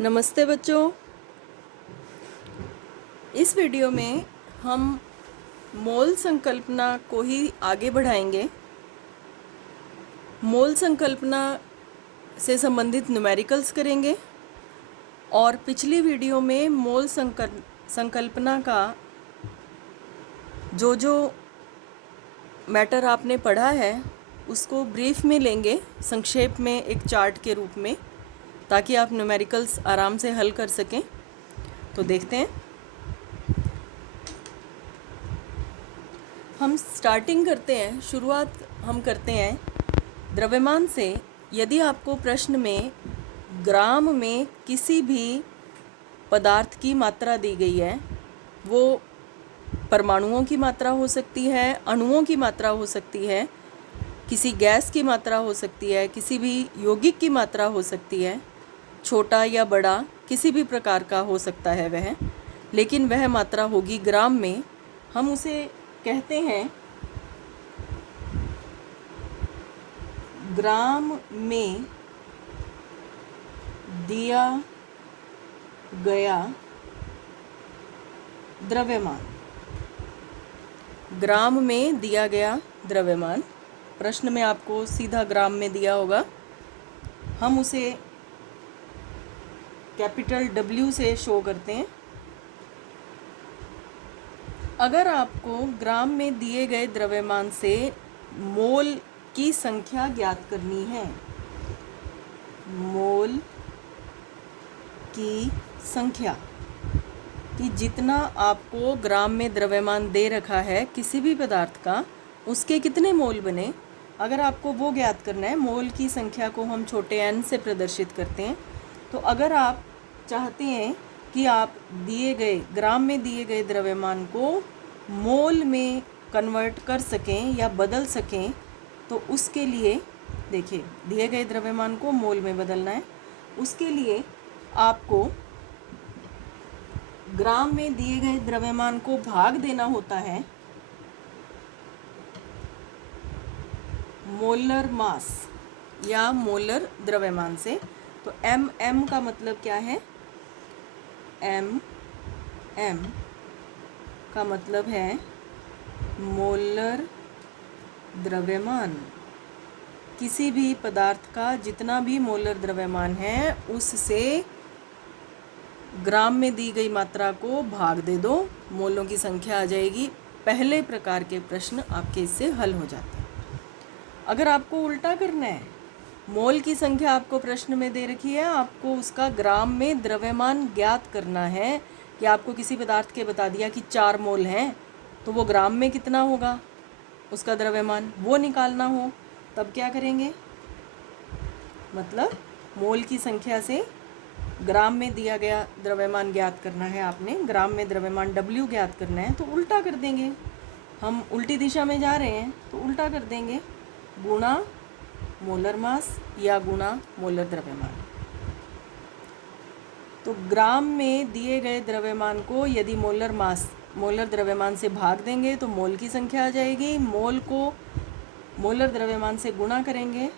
नमस्ते बच्चों। इस वीडियो में हम मोल संकल्पना को ही आगे बढ़ाएंगे। मोल संकल्पना से संबंधित न्यूमेरिकल्स करेंगे और पिछली वीडियो में मोल संकल्पना का जो मैटर आपने पढ़ा है उसको ब्रीफ में लेंगे, संक्षेप में एक चार्ट के रूप में, ताकि आप न्यूमेरिकल्स आराम से हल कर सकें। तो देखते हैं। हम स्टार्टिंग करते हैं, शुरुआत हम करते हैं द्रव्यमान से। यदि आपको प्रश्न में ग्राम में किसी भी पदार्थ की मात्रा दी गई है, वो परमाणुओं की मात्रा हो सकती है, अणुओं की मात्रा हो सकती है, किसी गैस की मात्रा हो सकती है, किसी भी यौगिक की मात्रा हो सकती है, छोटा या बड़ा किसी भी प्रकार का हो सकता है वह, लेकिन वह मात्रा होगी ग्राम में। हम उसे कहते हैं ग्राम में दिया गया द्रव्यमान। ग्राम में दिया गया द्रव्यमान, प्रश्न में आपको सीधा ग्राम में दिया होगा। हम उसे कैपिटल W से शो करते हैं। अगर आपको ग्राम में दिए गए द्रव्यमान से मोल की संख्या ज्ञात करनी है, मोल की संख्या कि जितना आपको ग्राम में द्रव्यमान दे रखा है किसी भी पदार्थ का, उसके कितने मोल बने, अगर आपको वो ज्ञात करना है, मोल की संख्या को हम छोटे n से प्रदर्शित करते हैं। तो अगर आप चाहते हैं कि आप दिए गए ग्राम में दिए गए द्रव्यमान को मोल में कन्वर्ट कर सकें या बदल सकें, तो उसके लिए देखिए, दिए गए द्रव्यमान को मोल में बदलना है। उसके लिए आपको ग्राम में दिए गए द्रव्यमान को भाग देना होता है मोलर मास या मोलर द्रव्यमान से। तो m का मतलब क्या है? m का मतलब है मोलर द्रव्यमान। किसी भी पदार्थ का जितना भी मोलर द्रव्यमान है उससे ग्राम में दी गई मात्रा को भाग दे दो, मोलों की संख्या आ जाएगी। पहले प्रकार के प्रश्न आपके इससे हल हो जाते हैं। अगर आपको उल्टा करना है, मोल की संख्या आपको प्रश्न में दे रखी है, आपको उसका ग्राम में द्रव्यमान ज्ञात करना है, या आपको किसी पदार्थ के बता दिया कि 4 मोल हैं, तो वो ग्राम में कितना होगा उसका द्रव्यमान, वो निकालना हो, तब क्या करेंगे? मतलब मोल की संख्या से ग्राम में दिया गया द्रव्यमान ज्ञात करना है आपने, ग्राम में द्रव्यमान W ज्ञात करना है, तो उल्टा कर देंगे। हम उल्टी दिशा में जा रहे हैं तो उल्टा कर देंगे, गुणा मोलर मास या गुणा मोलर द्रव्यमान। तो ग्राम में दिए गए द्रव्यमान को यदि मोलर द्रव्यमान से भाग देंगे तो मोल की संख्या आ जाएगी, मोल को मोलर द्रव्यमान से गुणा करेंगे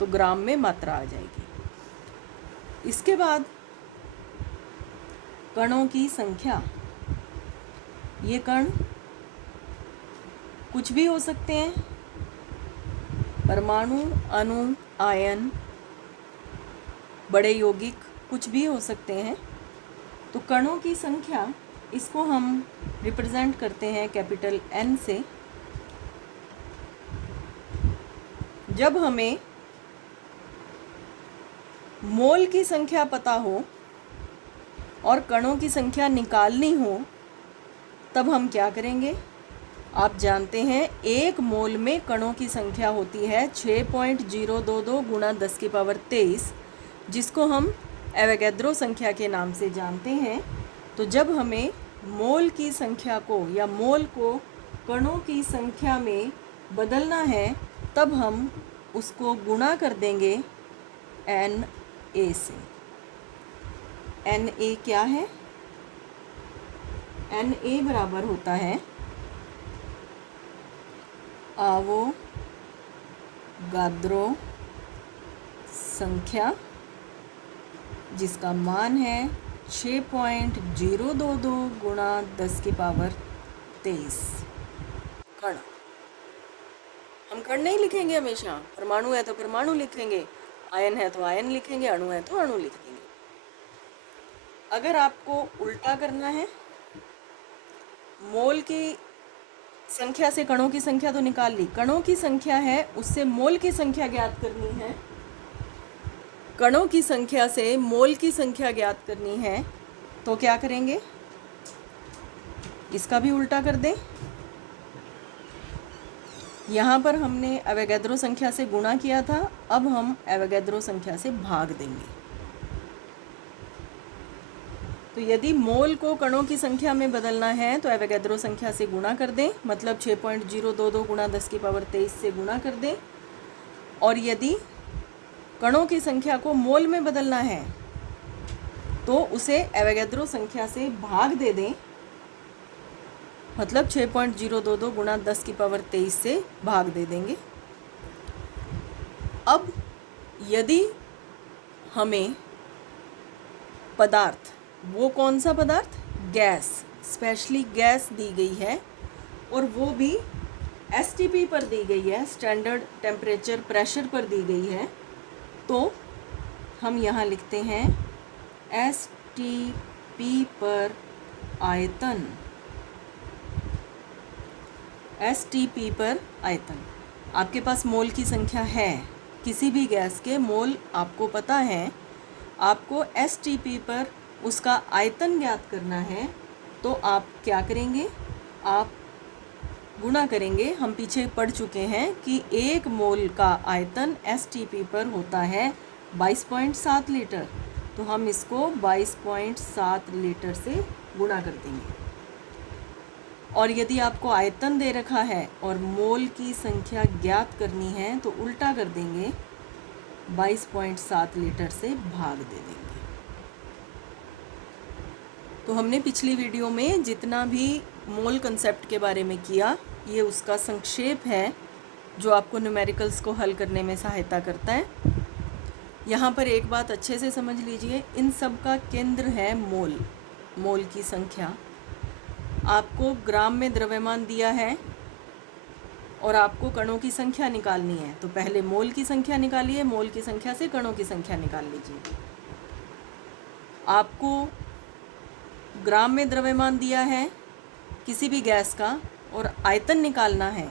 तो ग्राम में मात्रा आ जाएगी। इसके बाद कणों की संख्या। ये कण कुछ भी हो सकते हैं, परमाणु, अणु, आयन, बड़े यौगिक, कुछ भी हो सकते हैं। तो कणों की संख्या, इसको हम रिप्रेजेंट करते हैं कैपिटल N से। जब हमें मोल की संख्या पता हो और कणों की संख्या निकालनी हो, तब हम क्या करेंगे? आप जानते हैं 1 मोल में कणों की संख्या होती है 6.022 गुणा 10 की पावर 23, जिसको हम एवोगैड्रो संख्या के नाम से जानते हैं। तो जब हमें मोल की संख्या को या मोल को कणों की संख्या में बदलना है, तब हम उसको गुणा कर देंगे Na से। Na क्या है? Na बराबर होता है आवोगाद्रो संख्या जिसका मान है 6.022 गुणा 10 की पावर 23 कण। हम कण नहीं लिखेंगे हमेशा, परमाणु है तो परमाणु लिखेंगे, आयन है तो आयन लिखेंगे, अणु है तो अणु लिख देंगे। अगर आपको उल्टा करना है, मोल की संख्या से कणों की संख्या तो निकाल ली, कणों की संख्या है उससे मोल की संख्या ज्ञात करनी है, कणों की संख्या से मोल की संख्या ज्ञात करनी है, तो क्या करेंगे, इसका भी उल्टा कर दें। यहाँ पर हमने एवोगैड्रो संख्या से गुणा किया था, अब हम एवोगैड्रो संख्या से भाग देंगे। तो यदि मोल को कणों की संख्या में बदलना है तो एवोगैड्रो संख्या से गुणा कर दें, मतलब 6.022 गुणा 10 की पावर 23 से गुणा कर दें। और यदि कणों की संख्या को मोल में बदलना है तो उसे एवोगैड्रो संख्या से भाग दे दें, मतलब 6.022 गुणा 10 की पावर 23 से भाग दे देंगे। अब यदि हमें पदार्थ, वो कौन सा पदार्थ, गैस, स्पेशली गैस दी गई है और वो भी एसटीपी पर दी गई है, स्टैंडर्ड टेम्परेचर प्रेशर पर दी गई है, तो हम यहाँ लिखते हैं एसटीपी पर आयतन, एसटीपी पर आयतन। आपके पास मोल की संख्या है, किसी भी गैस के मोल आपको पता है, आपको एसटीपी पर उसका आयतन ज्ञात करना है, तो आप क्या करेंगे, आप गुणा करेंगे। हम पीछे पढ़ चुके हैं कि 1 मोल का आयतन एसटीपी पर होता है 22.7 लीटर, तो हम इसको 22.7 लीटर से गुणा कर देंगे। और यदि आपको आयतन दे रखा है और मोल की संख्या ज्ञात करनी है तो उल्टा कर देंगे, 22.7 लीटर से भाग दे देंगे। तो हमने पिछली वीडियो में जितना भी मोल कंसेप्ट के बारे में किया, ये उसका संक्षेप है जो आपको न्यूमेरिकल्स को हल करने में सहायता करता है। यहाँ पर एक बात अच्छे से समझ लीजिए, इन सब का केंद्र है मोल, मोल की संख्या। आपको ग्राम में द्रव्यमान दिया है और आपको कणों की संख्या निकालनी है, तो पहले मोल की संख्या निकालिए, मोल की संख्या से कणों की संख्या निकाल लीजिए। आपको ग्राम में द्रव्यमान दिया है किसी भी गैस का और आयतन निकालना है,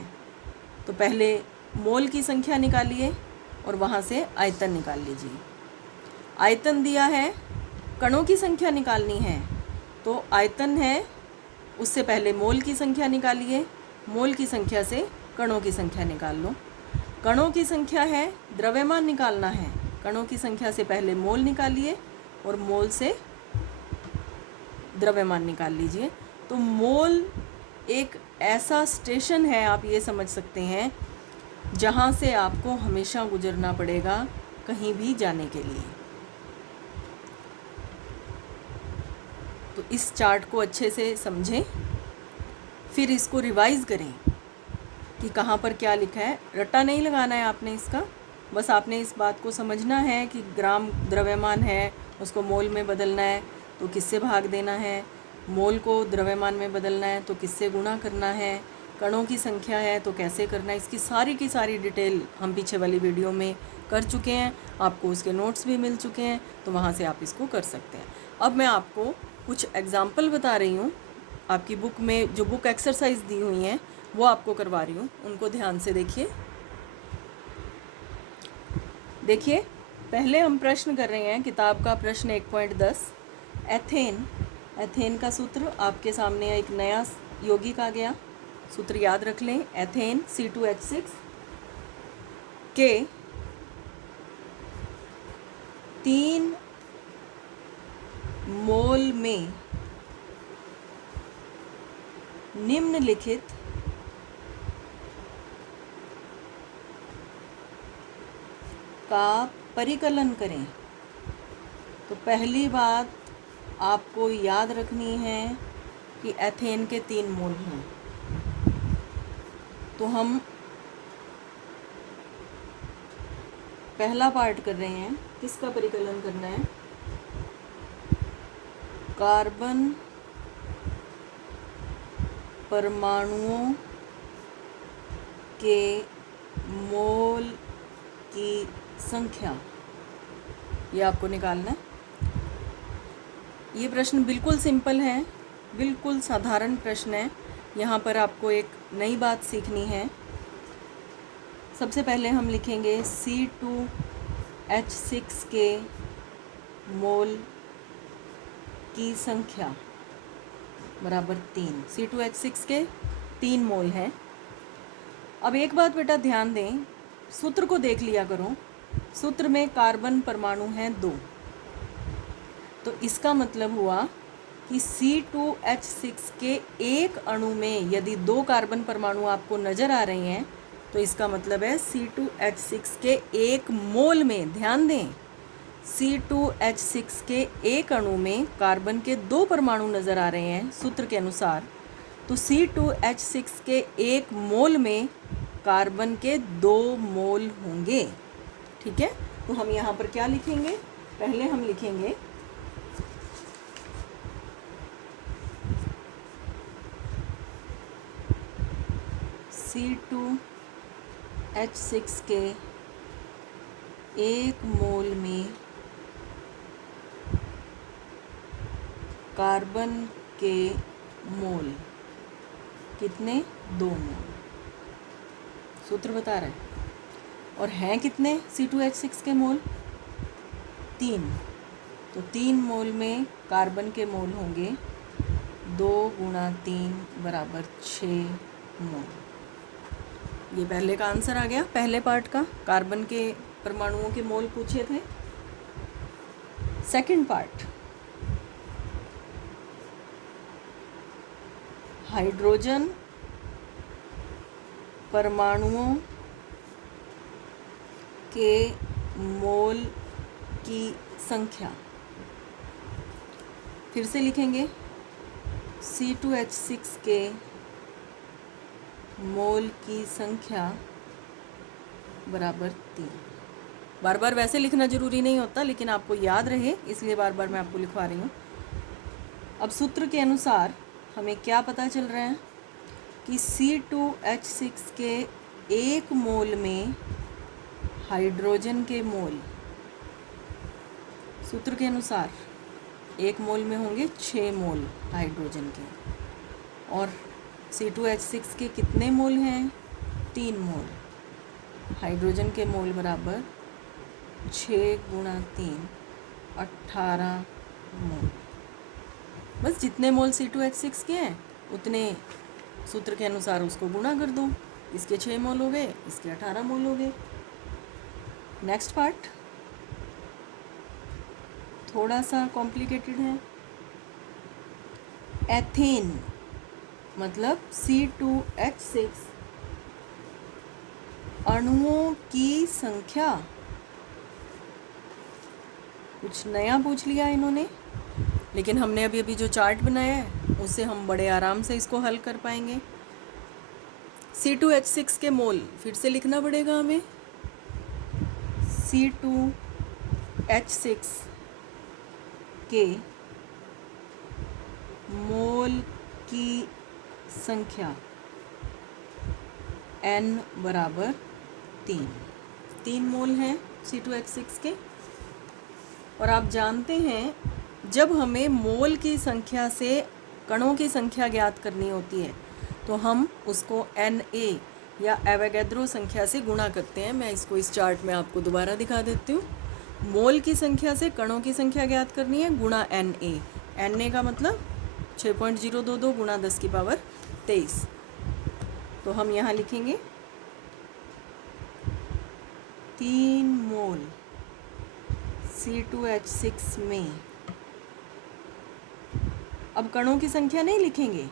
तो पहले मोल की संख्या निकालिए और वहाँ से आयतन निकाल लीजिए। आयतन दिया है, कणों की संख्या निकालनी है, तो आयतन है उससे पहले मोल की संख्या निकालिए, मोल की संख्या से कणों की संख्या निकाल लो। कणों की संख्या है, द्रव्यमान निकालना है, कणों की संख्या से पहले मोल निकालिए और मोल से द्रव्यमान निकाल लीजिए। तो मोल एक ऐसा स्टेशन है, आप ये समझ सकते हैं, जहाँ से आपको हमेशा गुजरना पड़ेगा कहीं भी जाने के लिए। तो इस चार्ट को अच्छे से समझें, फिर इसको रिवाइज़ करें कि कहाँ पर क्या लिखा है। रट्टा नहीं लगाना है आपने इसका, बस आपने इस बात को समझना है कि ग्राम द्रव्यमान है, उसको मोल में बदलना है तो किससे भाग देना है, मोल को द्रव्यमान में बदलना है तो किससे गुणा करना है, कणों की संख्या है तो कैसे करना है, इसकी सारी की सारी डिटेल हम पीछे वाली वीडियो में कर चुके हैं, आपको उसके नोट्स भी मिल चुके हैं, तो वहाँ से आप इसको कर सकते हैं। अब मैं आपको कुछ एग्जाम्पल बता रही हूँ, आपकी बुक में जो बुक एक्सरसाइज दी हुई हैं वो आपको करवा रही हूँ, उनको ध्यान से देखिए। देखिए, पहले हम प्रश्न कर रहे हैं, किताब का प्रश्न 1.10, एथेन का सूत्र आपके सामने एक नया यौगिक आ गया, सूत्र याद रख लें, एथेन C2H6 के 3 मोल में निम्नलिखित का परिकलन करें। तो पहली बात आपको याद रखनी है कि एथेन के 3 मोल हैं, तो हम पहला पार्ट कर रहे हैं, किसका परिकलन करना है, कार्बन परमाणुओं के मोल की संख्या, ये आपको निकालना है। ये प्रश्न बिल्कुल सिंपल है, बिल्कुल साधारण प्रश्न है। यहाँ पर आपको एक नई बात सीखनी है। सबसे पहले हम लिखेंगे C2H6 के मोल की संख्या बराबर 3। C2H6 के 3 मोल हैं। अब एक बात बेटा ध्यान दें, सूत्र को देख लिया करो। सूत्र में कार्बन परमाणु हैं 2, तो इसका मतलब हुआ कि C2H6 के एक अणु में यदि 2 कार्बन परमाणु आपको नज़र आ रहे हैं तो इसका मतलब है C2H6 के एक मोल में, ध्यान दें, C2H6 के एक अणु में कार्बन के 2 परमाणु नज़र आ रहे हैं सूत्र के अनुसार, तो C2H6 के एक मोल में कार्बन के 2 मोल होंगे। ठीक है, तो हम यहाँ पर क्या लिखेंगे? पहले हम लिखेंगे C2H6 के एक मोल में कार्बन के मोल कितने? 2 मोल। सूत्र बता रहा है। और हैं कितने C2H6 के मोल? 3। तो 3 मोल में कार्बन के मोल होंगे 2 × 3 = 6 मोल। ये पहले का आंसर आ गया, पहले पार्ट का। कार्बन के परमाणुओं के मोल पूछे थे। सेकंड पार्ट, हाइड्रोजन परमाणुओं के मोल की संख्या। फिर से लिखेंगे C2H6 के मोल की संख्या बराबर 3। बार बार वैसे लिखना ज़रूरी नहीं होता, लेकिन आपको याद रहे इसलिए बार बार मैं आपको लिखवा रही हूँ। अब सूत्र के अनुसार हमें क्या पता चल रहा है कि C2H6 के एक मोल में हाइड्रोजन के मोल, सूत्र के अनुसार एक मोल में होंगे 6 मोल हाइड्रोजन के, और C2H6 के कितने मोल हैं? 3 मोल। हाइड्रोजन के मोल बराबर 6 × 3 = 18 मोल। बस जितने मोल C2H6 के हैं उतने सूत्र के अनुसार उसको गुणा कर दो। इसके 6 मोल हो गए, इसके 18 मोल हो गए। नेक्स्ट पार्ट थोड़ा सा कॉम्प्लिकेटेड है। एथेन मतलब C2H6 अणुओं की संख्या। कुछ नया पूछ लिया इन्होंने, लेकिन हमने अभी जो चार्ट बनाया है उससे हम बड़े आराम से इसको हल कर पाएंगे। C2H6 के मोल फिर से लिखना पड़ेगा हमें। C2H6 के मोल की संख्या N बराबर 3 मोल हैं C2H6 के। और आप जानते हैं जब हमें मोल की संख्या से कणों की संख्या ज्ञात करनी होती है तो हम उसको Na या एवोगैड्रो संख्या से गुणा करते हैं। मैं इसको इस चार्ट में आपको दोबारा दिखा देती हूँ। मोल की संख्या से कणों की संख्या ज्ञात करनी है गुणा Na का मतलब 6.022 × 10⁻23। तो हम यहाँ लिखेंगे 3 मोल C2H6 में। अब कणों की संख्या नहीं लिखेंगे,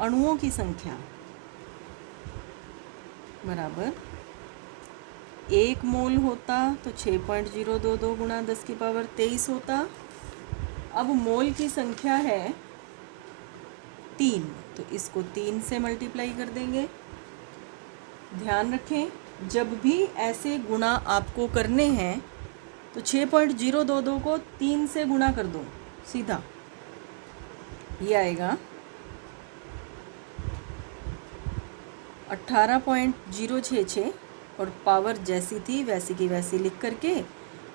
अणुओं की संख्या बराबर 1 मोल होता तो 6.022 × 10⁻23 होता। अब मोल की संख्या है 3, तो इसको 3 से मल्टीप्लाई कर देंगे। ध्यान रखें जब भी ऐसे गुणा आपको करने हैं तो 6.022 को 3 से गुणा कर दो सीधा, ये आएगा 18.066 और पावर जैसी थी वैसी की वैसी लिख करके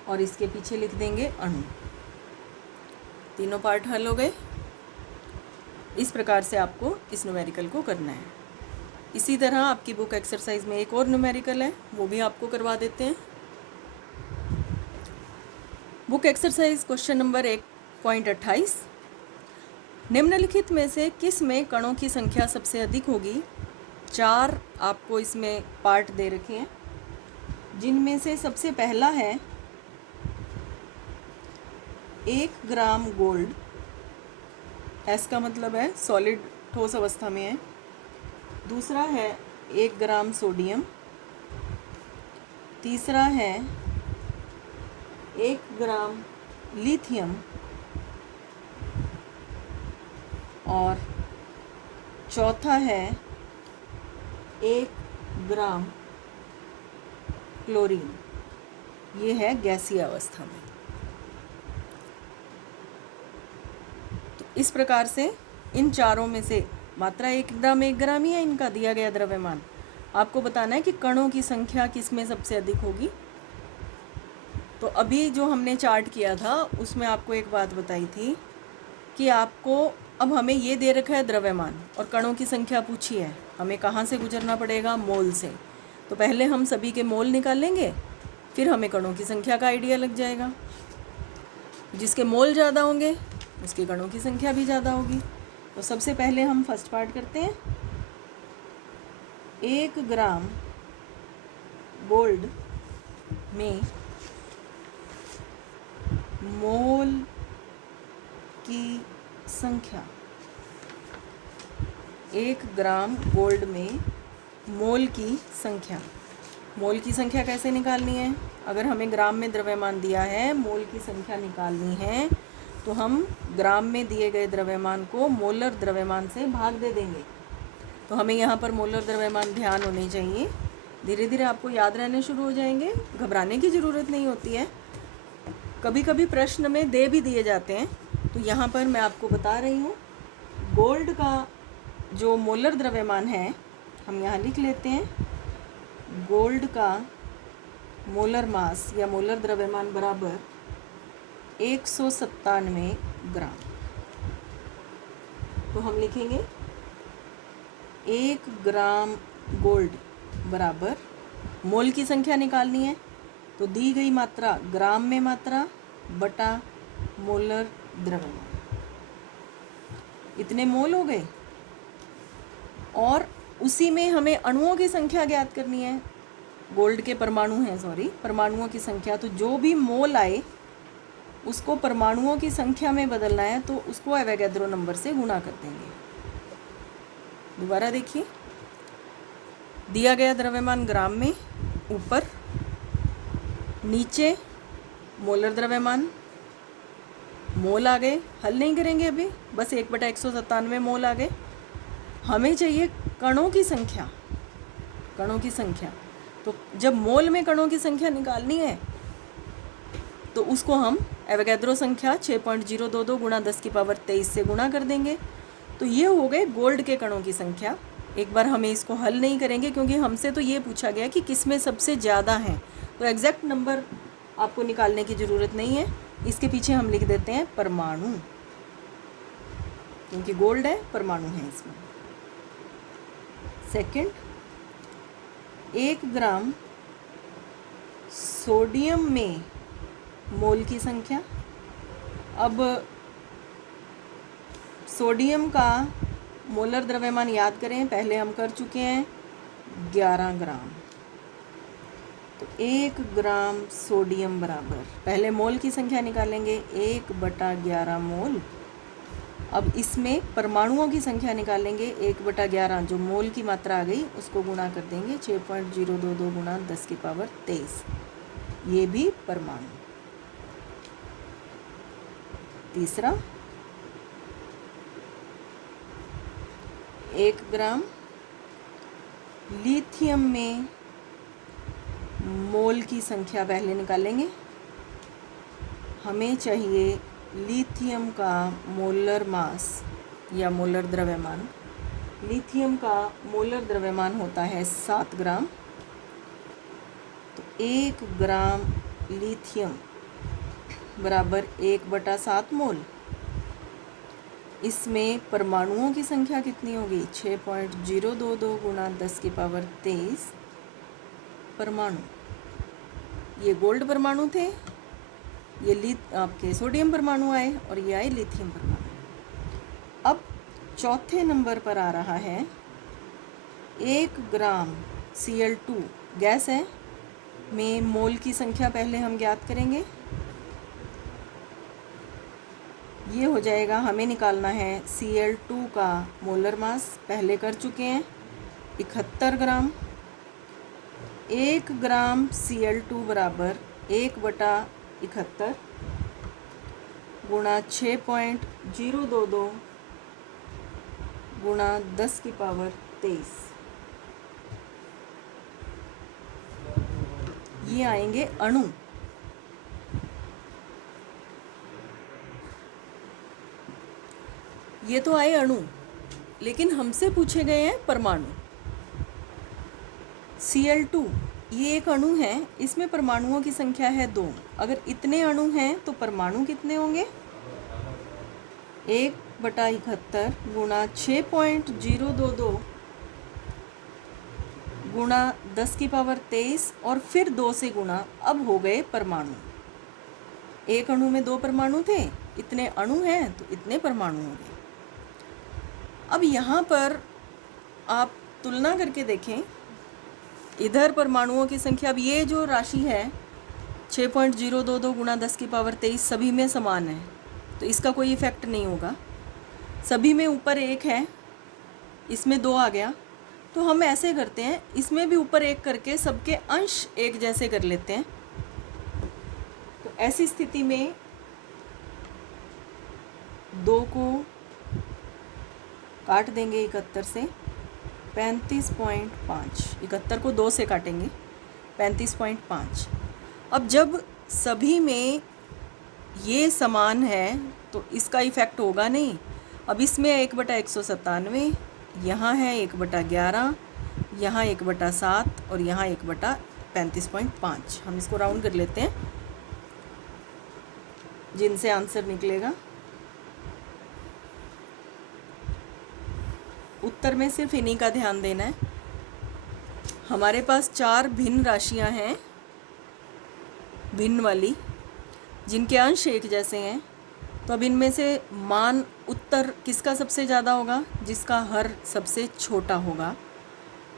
और इसके पीछे लिख देंगे अणु। तीनों पार्ट हल हो गए। इस प्रकार से आपको इस न्यूमेरिकल को करना है। इसी तरह आपकी बुक एक्सरसाइज में एक और न्यूमेरिकल है, वो भी आपको करवा देते हैं। बुक एक्सरसाइज क्वेश्चन नंबर 1.28, निम्नलिखित में से किस में कणों की संख्या सबसे अधिक होगी। 4 आपको इसमें पार्ट दे रखे हैं, जिनमें से सबसे पहला है 1 ग्राम गोल्ड। एस का मतलब है सॉलिड, ठोस अवस्था में है। दूसरा है 1 ग्राम सोडियम। तीसरा है 1 ग्राम लिथियम और चौथा है 1 ग्राम क्लोरीन। ये है गैसीय अवस्था में। तो इस प्रकार से इन चारों में से मात्रा 1 ग्राम 1 ग्राम ही है इनका दिया गया द्रव्यमान। आपको बताना है कि कणों की संख्या किस में सबसे अधिक होगी। तो अभी जो हमने चार्ट किया था उसमें आपको एक बात बताई थी कि आपको अब हमें ये दे रखा है द्रव्यमान और कणों की संख्या पूछी है, हमें कहाँ से गुजरना पड़ेगा, मोल से। तो पहले हम सभी के मोल निकालेंगे, फिर हमें कणों की संख्या का आइडिया लग जाएगा। जिसके मोल ज़्यादा होंगे उसकी कणों की संख्या भी ज़्यादा होगी। तो सबसे पहले हम फर्स्ट पार्ट करते हैं। 1 ग्राम गोल्ड में मोल की संख्या। 1 ग्राम गोल्ड में मोल की संख्या। मोल की संख्या कैसे निकालनी है? अगर हमें ग्राम में द्रव्यमान दिया है, मोल की संख्या निकालनी है, तो हम ग्राम में दिए गए द्रव्यमान को मोलर द्रव्यमान से भाग दे देंगे। तो हमें यहाँ पर मोलर द्रव्यमान ध्यान होने चाहिए। धीरे धीरे आपको याद रहने शुरू हो जाएंगे, घबराने की ज़रूरत नहीं होती है। कभी कभी प्रश्न में दे भी दिए जाते हैं, तो यहाँ पर मैं आपको बता रही हूँ। गोल्ड का जो मोलर द्रव्यमान है हम यहाँ लिख लेते हैं। गोल्ड का मोलर मास या मोलर द्रव्यमान बराबर 197 ग्राम। तो हम लिखेंगे 1 ग्राम गोल्ड बराबर, मोल की संख्या निकालनी है तो दी गई मात्रा ग्राम में मात्रा बटा मोलर द्रव्यमान, इतने मोल हो गए। और उसी में हमें अणुओं की संख्या ज्ञात करनी है। गोल्ड के परमाणु हैं, परमाणुओं की संख्या। तो जो भी मोल आए उसको परमाणुओं की संख्या में बदलना है, तो उसको एवोगैड्रो नंबर से गुणा कर देंगे। दोबारा देखिए, दिया गया द्रव्यमान ग्राम में ऊपर, नीचे मोलर द्रव्यमान, मोल आ गए। हल नहीं करेंगे अभी, बस 1/197 मोल आ गए। हमें चाहिए कणों की संख्या। कणों की संख्या, तो जब मोल में कणों की संख्या निकालनी है तो उसको हम एवोगैड्रो संख्या 6.022 गुणा 10⁻23 से गुणा कर देंगे। तो ये हो गए गोल्ड के कणों की संख्या। एक बार हमें इसको हल नहीं करेंगे क्योंकि हमसे तो ये पूछा गया कि किस में सबसे ज़्यादा हैं, तो एग्जैक्ट नंबर आपको निकालने की ज़रूरत नहीं है। इसके पीछे हम लिख देते हैं परमाणु, क्योंकि गोल्ड है, परमाणु है इसमें। सेकंड, 1 ग्राम सोडियम में मोल की संख्या। अब सोडियम का मोलर द्रव्यमान याद करें, पहले हम कर चुके हैं 11 ग्राम। तो 1 ग्राम सोडियम बराबर, पहले मोल की संख्या निकालेंगे 1/11 मोल। अब इसमें परमाणुओं की संख्या निकालेंगे 1/11, जो मोल की मात्रा आ गई उसको गुणा कर देंगे 6.022 गुणा 10⁻23, ये भी परमाणु। तीसरा, 1 ग्राम लिथियम में मोल की संख्या पहले निकालेंगे। हमें चाहिए लिथियम का मोलर मास या मोलर द्रव्यमान। लिथियम का मोलर द्रव्यमान होता है 7 ग्राम। तो 1 ग्राम लिथियम बराबर 1/7 मोल। इसमें परमाणुओं की संख्या कितनी होगी? 6.022 गुणा 10⁻23 परमाणु। ये गोल्ड परमाणु थे, ये आपके सोडियम परमाणु आए और ये आए लिथियम परमाणु। अब चौथे नंबर पर आ रहा है 1 ग्राम Cl2 गैस है, में मोल की संख्या पहले हम ज्ञात करेंगे। ये हो जाएगा, हमें निकालना है Cl2 का मोलर मास, पहले कर चुके हैं, 71 ग्राम। 1 ग्राम Cl2 बराबर 1/71 गुणा 6.022 गुणा 10⁻23। ये आएंगे अणु। ये तो आए अणु, लेकिन हमसे पूछे गए हैं परमाणु। Cl2 ये एक अणु है, इसमें परमाणुओं की संख्या है 2। अगर इतने अणु हैं तो परमाणु कितने होंगे? 1/71 गुणा 6.022 गुणा 10⁻23 और फिर 2 से गुणा। अब हो गए परमाणु। एक अणु में 2 परमाणु थे, इतने अणु हैं तो इतने परमाणु होंगे। अब यहाँ पर आप तुलना करके देखें, इधर परमाणुओं की संख्या, अब ये जो राशि है 6.022 गुणा 10⁻23 सभी में समान है, तो इसका कोई इफेक्ट नहीं होगा। सभी में ऊपर 1 है, इसमें 2 आ गया, तो हम ऐसे करते हैं, इसमें भी ऊपर 1 करके सबके अंश एक जैसे कर लेते हैं। तो ऐसी स्थिति में 2 को काट देंगे 71 से, 35.5। 71 को 2 से काटेंगे, 35.5। अब जब सभी में ये समान है तो इसका इफेक्ट होगा नहीं। अब इसमें 1/197, यहाँ है 1/11, यहाँ 1/7 और यहाँ 1/35.5। हम इसको राउंड कर लेते हैं, जिनसे आंसर निकलेगा। उत्तर में सिर्फ इन्हीं का ध्यान देना है। हमारे पास 4 भिन्न राशियां हैं, भिन्न वाली, जिनके अंश एक जैसे हैं। तो अब इनमें से मान उत्तर किसका सबसे ज़्यादा होगा? जिसका हर सबसे छोटा होगा।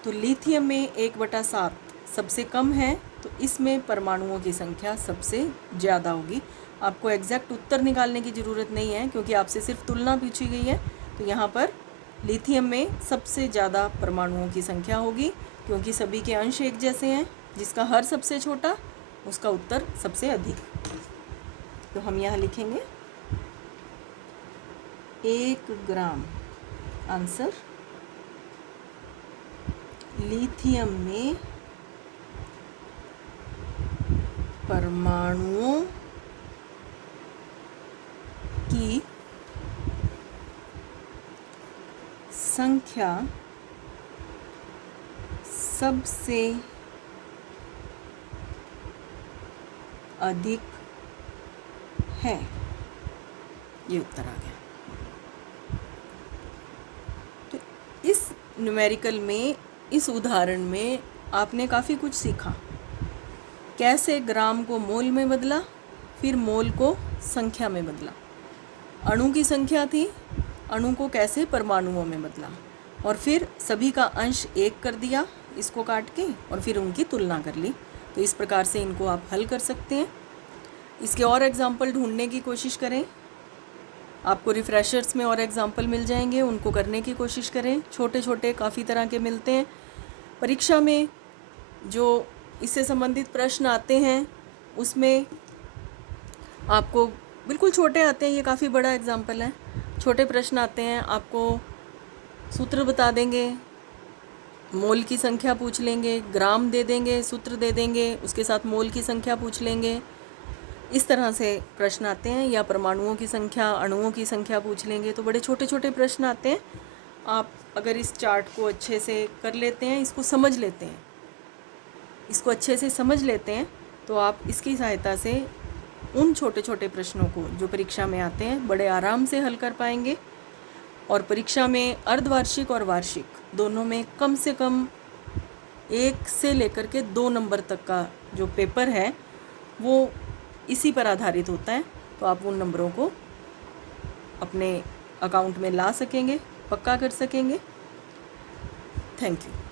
तो लिथियम में 1/7 सबसे कम है, तो इसमें परमाणुओं की संख्या सबसे ज़्यादा होगी। आपको एग्जैक्ट उत्तर निकालने की ज़रूरत नहीं है, क्योंकि आपसे सिर्फ तुलना पूछी गई है। तो यहाँ पर लिथियम में सबसे ज़्यादा परमाणुओं की संख्या होगी, क्योंकि सभी के अंश एक जैसे हैं। जिसका हर सबसे छोटा, उसका उत्तर सबसे अधिक। तो हम यहाँ लिखेंगे 1 ग्राम आंसर। लिथियम में परमाणुओं की संख्या सबसे अधिक है। ये उत्तर आ गया। तो इस न्यूमेरिकल में, इस उदाहरण में आपने काफ़ी कुछ सीखा। कैसे ग्राम को मोल में बदला, फिर मोल को संख्या में बदला। अणु की संख्या थी, अणु को कैसे परमाणुओं में बदला, और फिर सभी का अंश 1 कर दिया इसको काट के, और फिर उनकी तुलना कर ली। तो इस प्रकार से इनको आप हल कर सकते हैं। इसके और एग्जाम्पल ढूंढने की कोशिश करें, आपको रिफ्रेशर्स में और एग्जाम्पल मिल जाएंगे, उनको करने की कोशिश करें। छोटे छोटे काफ़ी तरह के मिलते हैं। परीक्षा में जो इससे संबंधित प्रश्न आते हैं उसमें आपको बिल्कुल छोटे आते हैं, ये काफ़ी बड़ा एग्जाम्पल है। छोटे प्रश्न आते हैं, आपको सूत्र बता देंगे, मोल की संख्या पूछ लेंगे, ग्राम दे देंगे, सूत्र दे देंगे, उसके साथ मोल की संख्या पूछ लेंगे। इस तरह से प्रश्न आते हैं। या परमाणुओं की संख्या, अणुओं की संख्या पूछ लेंगे तो बड़े छोटे छोटे प्रश्न आते हैं। आप अगर इस चार्ट को अच्छे से कर लेते हैं, इसको समझ लेते हैं, इसको अच्छे से समझ लेते हैं, तो आप इसकी सहायता से उन छोटे छोटे प्रश्नों को जो परीक्षा में आते हैं बड़े आराम से हल कर पाएंगे। और परीक्षा में अर्धवार्षिक और वार्षिक दोनों में कम से कम 1 से लेकर के 2 नंबर तक का जो पेपर है वो इसी पर आधारित होता है। तो आप उन नंबरों को अपने अकाउंट में ला सकेंगे, पक्का कर सकेंगे। Thank you.